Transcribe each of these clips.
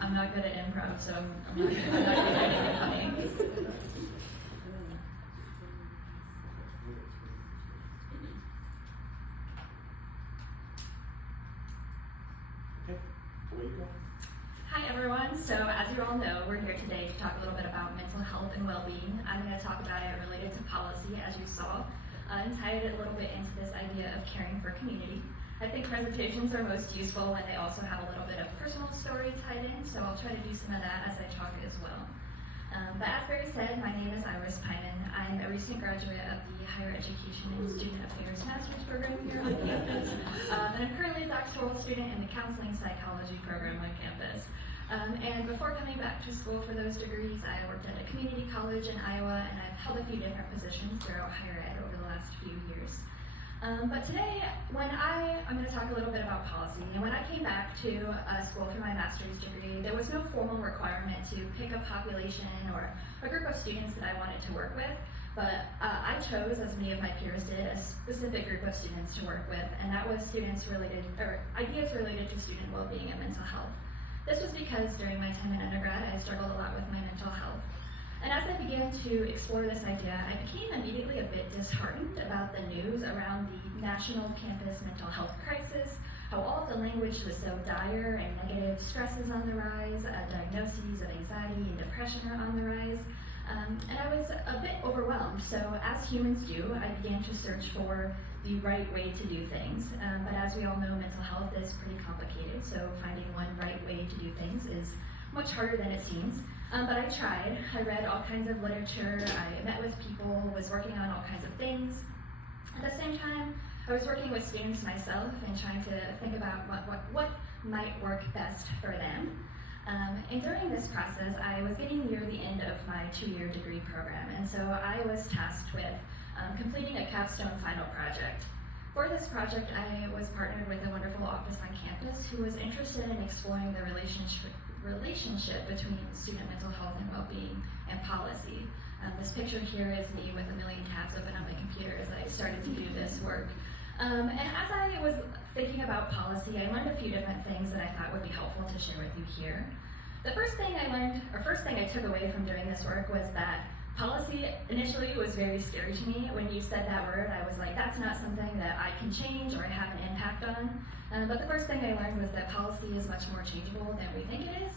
I'm not good at improv, so I'm not going to do anything funny. Hi everyone, so as you all know, we're here today to talk a little bit about mental health and well-being. I'm going to talk about it related to policy, as you saw, and tie it a little bit into this idea of caring for community. I think presentations are most useful when they also have a little bit of personal story tied in, so I'll try to do some of that as I talk as well. But as Barry said, my name is Peimann. I'm a recent graduate of the Higher Education and Student Affairs Master's Program here on campus, and I'm currently a doctoral student in the Counseling Psychology program on campus. And before coming back to school for those degrees, I worked at a community college in Iowa, and I've held a few different positions throughout higher ed over the last few years. But today, I'm going to talk a little bit about policy. And when I came back to school for my master's degree, there was no formal requirement to pick a population or a group of students that I wanted to work with. But I chose, as many of my peers did, a specific group of students to work with, and that was ideas related to student well-being and mental health. This was because during my time in undergrad, I struggled a lot with my mental health. And as I began to explore this idea, I became immediately a bit disheartened about the news around the national campus mental health crisis, how all of the language was so dire and negative, stress is on the rise, diagnoses of anxiety and depression are on the rise, and I was a bit overwhelmed. So as humans do, I began to search for the right way to do things, but as we all know, mental health is pretty complicated, so finding one right way to do things is much harder than it seems. But I tried. I read all kinds of literature, I met with people, was working on all kinds of things. At the same time, I was working with students myself and trying to think about what might work best for them. And during this process, I was getting near the end of my 2-year degree program, and so I was tasked with completing a capstone final project. For this project, I was partnered with a wonderful office on campus who was interested in exploring the relationship between student mental health and well-being and policy. This picture here is me with a million tabs open on my computer as I started to do this work. And as I was thinking about policy, I learned a few different things that I thought would be helpful to share with you here. The first thing I took away from doing this work was that policy initially was very scary to me. When you said that word, I was like, that's not something that I can change or I have an impact on. But the first thing I learned was that policy is much more changeable than we think it is.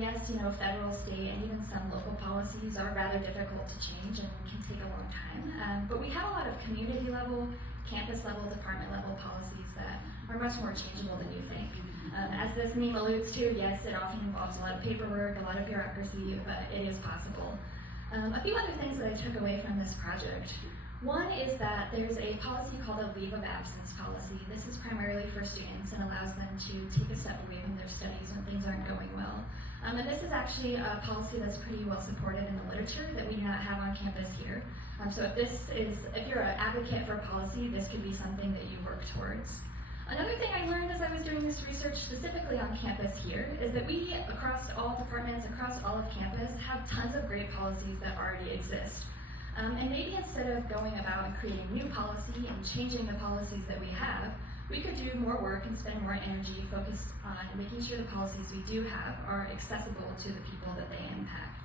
Yes, federal, state, and even some local policies are rather difficult to change and can take a long time. But we have a lot of community level, campus level, department level policies that are much more changeable than you think. As this meme alludes to, yes, it often involves a lot of paperwork, a lot of bureaucracy, but it is possible. A few other things that I took away from this project. One is that there's a policy called a leave of absence policy. This is primarily for students and allows them to take a step away from their studies when things aren't going well. And this is actually a policy that's pretty well supported in the literature that we do not have on campus here. So if you're an advocate for a policy, this could be something that you work towards. Another thing I learned as I was doing this research specifically on campus here is that we, across all departments, across all of campus, have tons of great policies that already exist. And maybe instead of going about and creating new policy and changing the policies that we have, we could do more work and spend more energy focused on making sure the policies we do have are accessible to the people that they impact.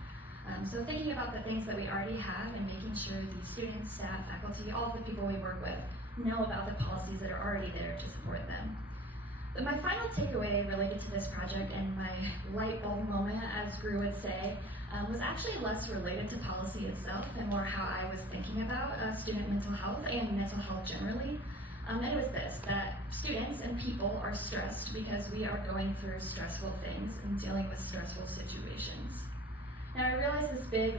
So thinking about the things that we already have and making sure the students, staff, faculty, all of the people we work with know about the policies that are already there to support them. But my final takeaway related to this project and my light bulb moment, as Gru would say, was actually less related to policy itself and more how I was thinking about student mental health and mental health generally. And it was this, that students and people are stressed because we are going through stressful things and dealing with stressful situations. Now I realize this big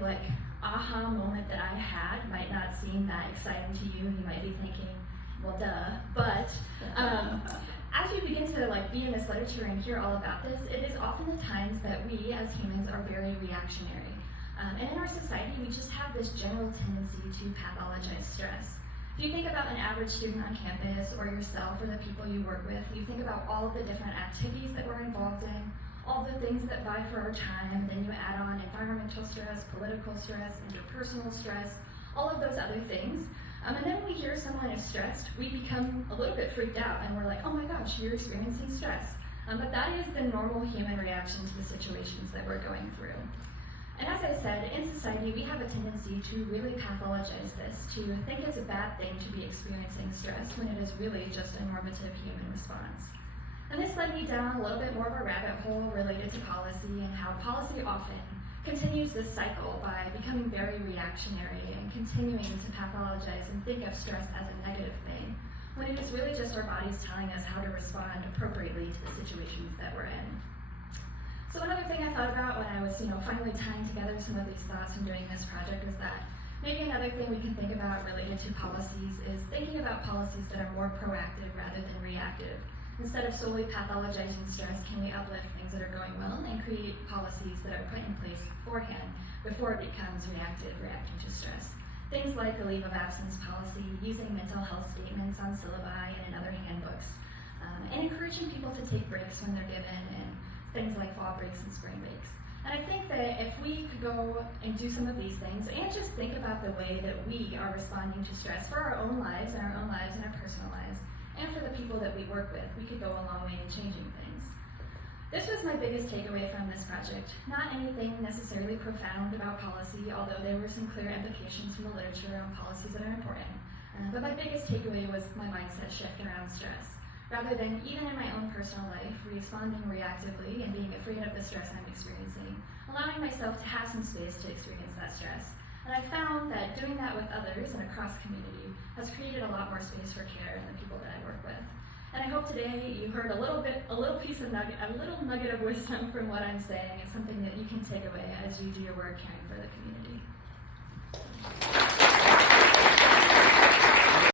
aha moment that I had might not seem that exciting to you. You might be thinking, well, duh. But as you begin to be in this literature and hear all about this, it is often the times that we as humans are very reactionary. And in our society, we just have this general tendency to pathologize stress. If you think about an average student on campus or yourself or the people you work with, you think about all of the different activities that we're involved in, all the things that vie for our time, then you add on environmental stress, political stress, interpersonal stress, all of those other things. And then when we hear someone is stressed, we become a little bit freaked out and we're like, oh my gosh, you're experiencing stress. But that is the normal human reaction to the situations that we're going through. And as I said, in society, we have a tendency to really pathologize this, to think it's a bad thing to be experiencing stress when it is really just a normative human response. And this led me down a little bit more of a rabbit hole related to policy and how policy often continues this cycle by becoming very reactionary and continuing to pathologize and think of stress as a negative thing, when it is really just our bodies telling us how to respond appropriately to the situations that we're in. So another thing I thought about when I was, finally tying together some of these thoughts and doing this project is that maybe another thing we can think about related to policies is thinking about policies that are more proactive rather than reactive. Instead of solely pathologizing stress, can we uplift things that are going well and create policies that are put in place beforehand before it becomes reactive, reacting to stress? Things like the leave of absence policy, using mental health statements on syllabi and in other handbooks, and encouraging people to take breaks when they're given, and things like fall breaks and spring breaks. And I think that if we could go and do some of these things and just think about the way that we are responding to stress for our own lives and our personal lives, and for the people that we work with, we could go a long way in changing things. This was my biggest takeaway from this project. Not anything necessarily profound about policy, although there were some clear implications from the literature on policies that are important. But my biggest takeaway was my mindset shift around stress. Rather than, even in my own personal life, responding reactively and being afraid of the stress I'm experiencing, allowing myself to have some space to experience that stress. And I found that doing that with others and across community has created a lot more space for care in the people that I work with. And I hope today you heard a little nugget of wisdom from what I'm saying. It's something that you can take away as you do your work caring for the community.